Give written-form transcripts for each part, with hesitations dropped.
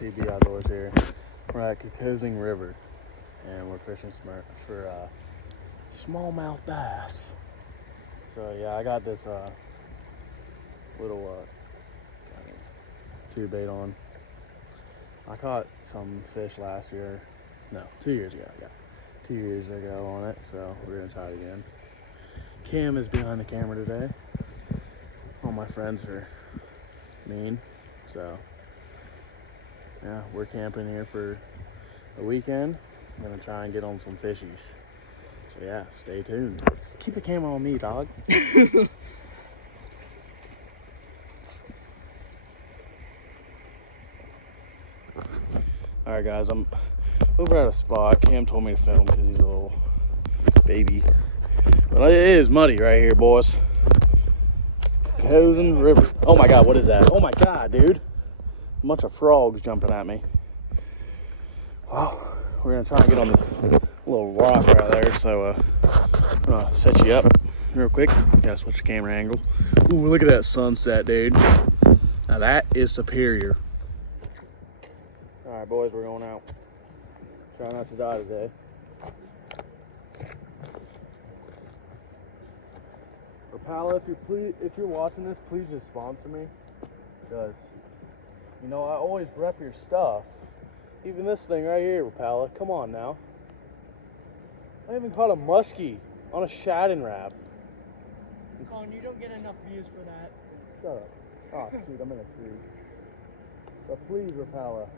JCB Outdoors here. We're at Kokosing River, and we're fishing for smallmouth bass. So yeah, I got this little tube bait on. I caught some fish last year. No, 2 years ago. Yeah, 2 years ago on it. So we're gonna try it again. Cam is behind the camera today. All my friends are mean, so yeah, we're camping here for the weekend. I'm gonna try and get on some fishies. So yeah, stay tuned. Let's keep the camera on me, dog. All right, guys, I'm over at a spot. Cam told me to film because he's a little baby. But it is muddy right here, boys. Kokosing River. Oh my God, what is that? Oh my God, dude. A bunch of frogs jumping at me. Wow, we're gonna try and get on this little rock right there. So I'm gonna set you up real quick. Gotta switch the camera angle. Ooh, look at that sunset, dude. Now that is superior. All right, boys, we're going out. Try not to die today. Rapala, if you're watching this, please just sponsor me, because you know I always rep your stuff. Even this thing right here, Rapala. Come on now. I even caught a muskie on a shad wrap. Colin, you don't get enough views for that. Shut up. Oh shoot, I'm in a tree. But please, Rapala,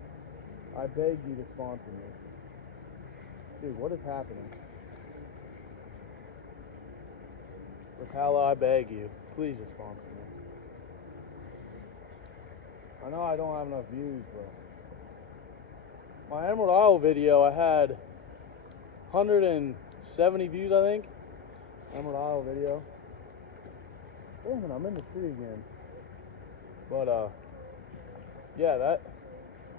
I beg you to sponsor me. Dude, what is happening? Rapala, I beg you, please just sponsor me. I know I don't have enough views, but my Emerald Isle video, I had 170 views, I think. Emerald Isle video. Damn it, I'm in the tree again. But yeah, that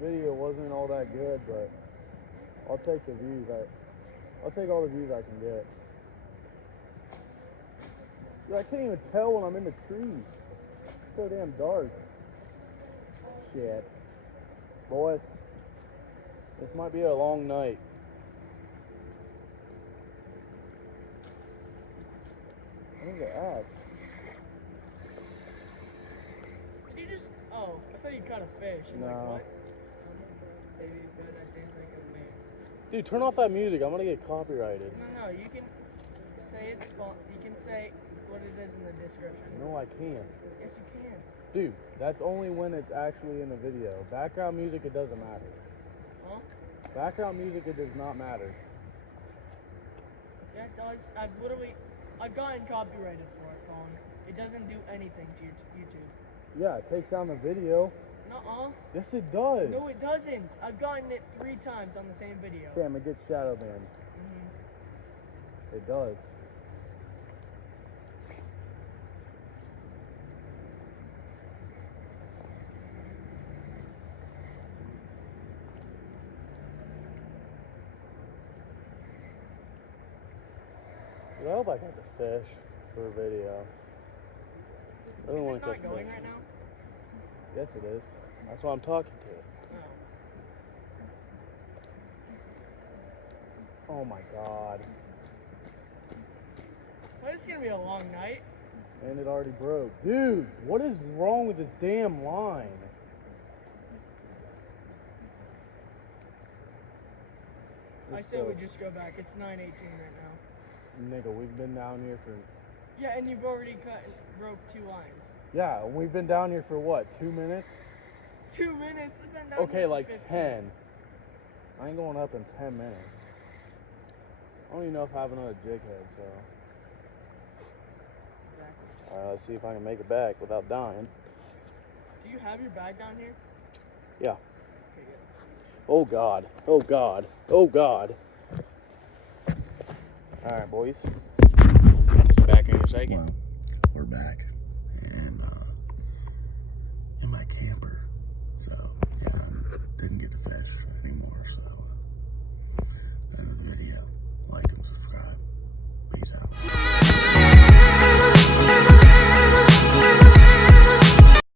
video wasn't all that good, but I'll take the views. I'll take all the views I can get. Dude, I can't even tell when I'm in the trees. It's so damn dark. Shit. Boys, this might be a long night. Where's it at? Did you just... Oh, I thought you caught a fish. I'm No. like, what? Maybe good, that tastes like a man. Dude, turn off that music. I'm gonna get copyrighted. No, you can say it's... You can say what it is in the description. No, I can't. Yes, you can. Dude, that's only when it's actually in the video. Background music, it doesn't matter. Huh? Background music, it does not matter. Yeah, it does. I've gotten copyrighted for it, Colin. It doesn't do anything to your YouTube. Yeah, it takes down the video. Nuh-uh. Yes, it does. No, it doesn't. I've gotten it 3 times on the same video. Damn, it gets shadow banned. It does. Dude, I hope I got the fish for a video. I really want Is to it catch not going fish. right now? Yes, it is. That's why I'm talking to it. Oh. Oh my God. Well, it's gonna be a long night. And it already broke. Dude, what is wrong with this damn line? I say we just go back. It's 9:18 right now. Nigga, we've been down here for... Yeah, and you've already broke 2 lines. Yeah, we've been down here for what, 2 minutes? 2 minutes? We've been down Okay, here for like 15. 10. I ain't going up in 10 minutes. I don't even know if I have another jig head, so... Exactly. Alright, let's see if I can make it back without dying. Do you have your bag down here? Yeah. Okay, good. Oh God. Oh God. Oh God. Alright, boys. Back in a second. Well, we're back. And in my camper.